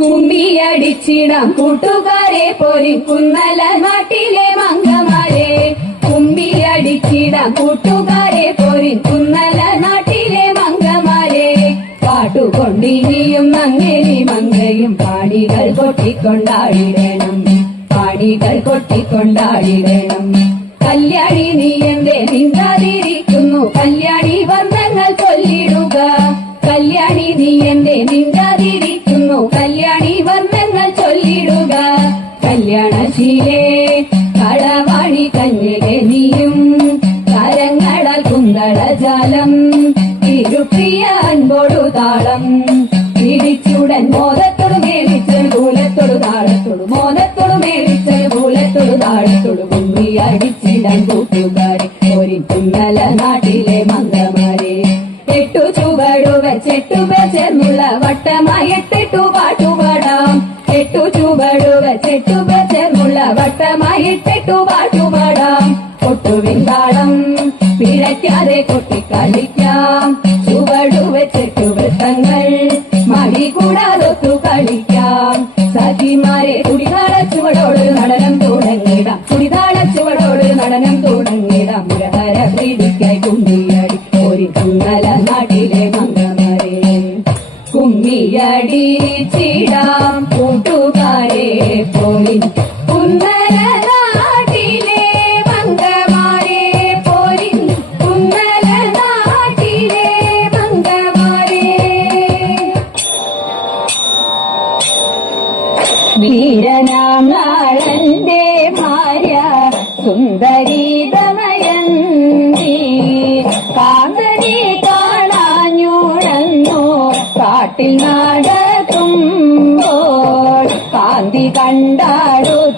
കുമ്മിയടിച്ചിടാം കൂട്ടുകാരെ പൊരിക്കുന്നല നാട്ടിലെ മംഗമാരെ. കുമ്മിയടിച്ചിടാം കൂട്ടുകാരെ പൊരിക്കുന്നല നാട്ടിലെ മംഗമാരെ. പാട്ടുകൊണ്ടിനിയും മങ്ങലി മംഗയും പാടികൾ കൊട്ടിക്കൊണ്ടാടിടണം. പാടികൾ കൊട്ടിക്കൊണ്ടാടിടണം. കല്യാണി നീ എന്റെ നിന്താതിരിക്കുന്നു കല്യാണി വർണങ്ങൾ കല്യാണശീലേ കളവാണി കന്യകെ നീയും കരങ്ങളാൽ കുന്തളജാലം ഇരുപ്രിയ അൻപോടു താളം പിടിച്ചുടൻ മോദത്തോടു മേലിച്ചൽ കൂലത്തോടു താളത്തോടു മോദത്തോടു മേലിച്ചൽ കൂലത്തോടു താളത്തോടു കുമ്പി അടിച്ചിടം കൂട്ടുകാരെ ഒരു തുന്നല നാട്ടിലെ മംഗമാരെ. എട്ടു ചുവടു വെച്ചെട്ടു ചേർന്നുള്ള വട്ടമായി എട്ടെട്ടു പാട്ടുപാടാം. എട്ടു ചുവടു വെച്ചെട്ടു ചേർന്നുള്ള വട്ടമായി എട്ടെട്ടു പാട്ടുപാടാം പിഴയ്ക്കാതെ കൊട്ടിക്കളിക്കാം. ചുവടു വെച്ചിട്ടു വൃത്തങ്ങൾ മടി കൂടാതൊത്തു കളിക്കാം. സഖിമാരെ കുടിതാള ചുവടോട് നടനം തുടങ്ങിടാം. കുടിതാള ചുവടോട് നടനം തുടങ്ങിടാം. മുരഹര പ്രീതിക്കായി കുമ്മിയടി ഒരു കുന്നല നാട്ടിലെ മംഗമാരെ. കുമ്മിയടി കൂട്ടുകാരെ പോയി വീരനാം നാളന്റെ ഭാര്യ സുന്ദരി ദമയന്തി കാന്തനെ കാണാഞ്ഞുഴന്നു കാട്ടിൽ നടക്കുമ്പോൾ കാന്തി കണ്ടാടുത്തു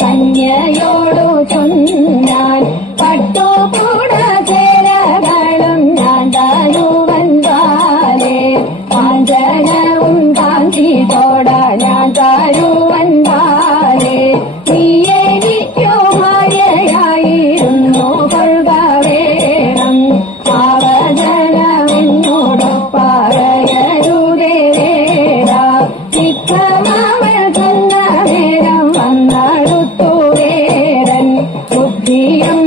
കന്യയോടു ചൊന്നാൻ പട്ടോ ചേരകളും ബുദ്ധിയും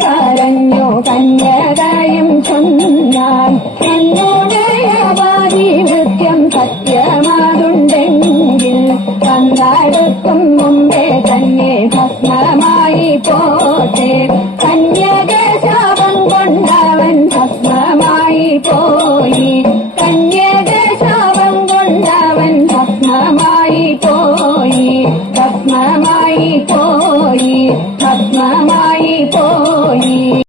കരഞ്ഞോ കന്യകയും ചൊന്നാൽ എന്നോടയ പാതിവൃത്യം സത്യമാതുണ്ടെങ്കിൽ വന്നടുക്കും മുമ്പേ തന്നെ ഭസ്മമായി പോട്ടെ. ഭഗ്നമായി പോയി ഭഗ്നമായി പോയി ഭഗ്നമായി പോയി.